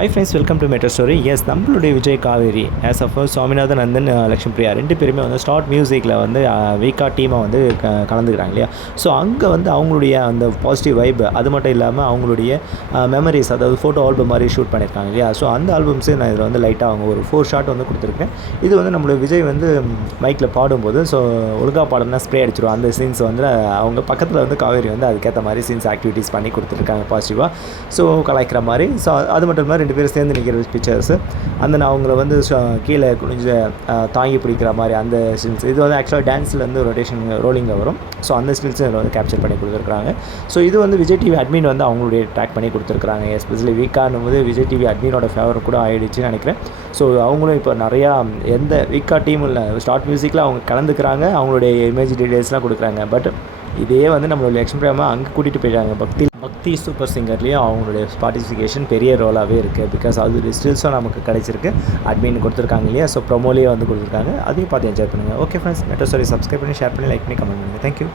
High friends, welcome to metro story. Yes, நம்மளுடைய Vijay Kaveri as of Swaminathan and then Lakshmi Priya 2 பேருமே வந்து start மியூசிக்கில் வந்து வீக்கா டீமாக வந்து கலந்துக்கிறாங்க இல்லையா. ஸோ அங்கே வந்து அவங்களுடைய அந்த பாசிட்டிவ் வைப், அது மட்டும் இல்லாமல் அவங்களுடைய மெமரிஸ், அதாவது ஃபோட்டோ ஆல்பம் மாதிரி ஷூட் பண்ணியிருக்காங்க இல்லையா. ஸோ அந்த ஆல்பம்ஸே நான் இதில் வந்து லைட்டாக அவங்க ஒரு 4 ஷாட் வந்து கொடுத்துருக்கேன். இது வந்து நம்மளுடைய விஜய் வந்து மைக்கில் பாடும்போது ஸோ ஒழுங்கா பாடம்னா ஸ்ப்ரே அடிச்சிடும். அந்த சீன்ஸ் வந்து அவங்க பக்கத்தில் வந்து காவேரி வந்து அதுக்கேற்ற மாதிரி சீன்ஸ் ஆக்டிவிட்டீஸ் பண்ணி கொடுத்துருக்காங்க பாசிட்டிவாக. ஸோ கலாய்க்கிற மாதிரி. ஸோ அது மட்டும் இல்லாமல் 2 பேரும் சேர்ந்து நிற்கிற பிக்சர்ஸு, அந்த அவங்கள வந்து கீழே கொஞ்சம் தாங்கி பிடிக்கிற மாதிரி அந்த ஸ்டில்ஸ், இது வந்து ஆக்சுவலாக டான்ஸில் வந்து ரொட்டேஷன் ரோலிங்கில் வரும். ஸோ அந்த ஸ்டில்ஸும் இதில் வந்து கேப்சர் பண்ணி கொடுத்துருக்காங்க. ஸோ இது வந்து விஜய் டிவி அட்மின் வந்து அவங்களுடைய ட்ராக் பண்ணி கொடுத்துருக்காங்க. எஸ்பெஷலி வீக்கானும் போது விஜய் டிவி அட்மினோட ஃபேவர் கூட ஆகிடுச்சுன்னு நினைக்கிறேன். ஸோ அவங்களும் இப்போ நிறையா எந்த வீக்கா டீம் இல்லை, ஸ்டார்ட் மியூசிக்கில் அவங்க கலந்துக்கிறாங்க, அவங்களுடைய இமேஜ் டீடைல்ஸ்லாம் கொடுக்குறாங்க. பட் இதே வந்து நம்மளோட லக்ஷ்மி பிரியா அங்கே கூட்டிகிட்டு போயிட்டாங்க. பக்தி சூப்பர் சிங்கர்லேயும் அவங்களுடைய பார்ட்டிசிபேஷன் பெரிய ரோலாகவே இருக்குது. பிகாஸ் அது ஸ்டில்ஸும் நமக்கு கிடைச்சிருக்கு, அட்மின் கொடுத்துருக்காங்க இல்லையா. ஸோ ப்ரொமோலேயே வந்து கொடுத்துருக்காங்க, அதையும் பார்த்து என்ஜாய் பண்ணுங்கள். Okay friends, metro story subscribe பண்ணி, ஷேர் பண்ணி, லைக் பண்ணி, கமெண்ட் பண்ணுங்கள். தேங்க்யூ.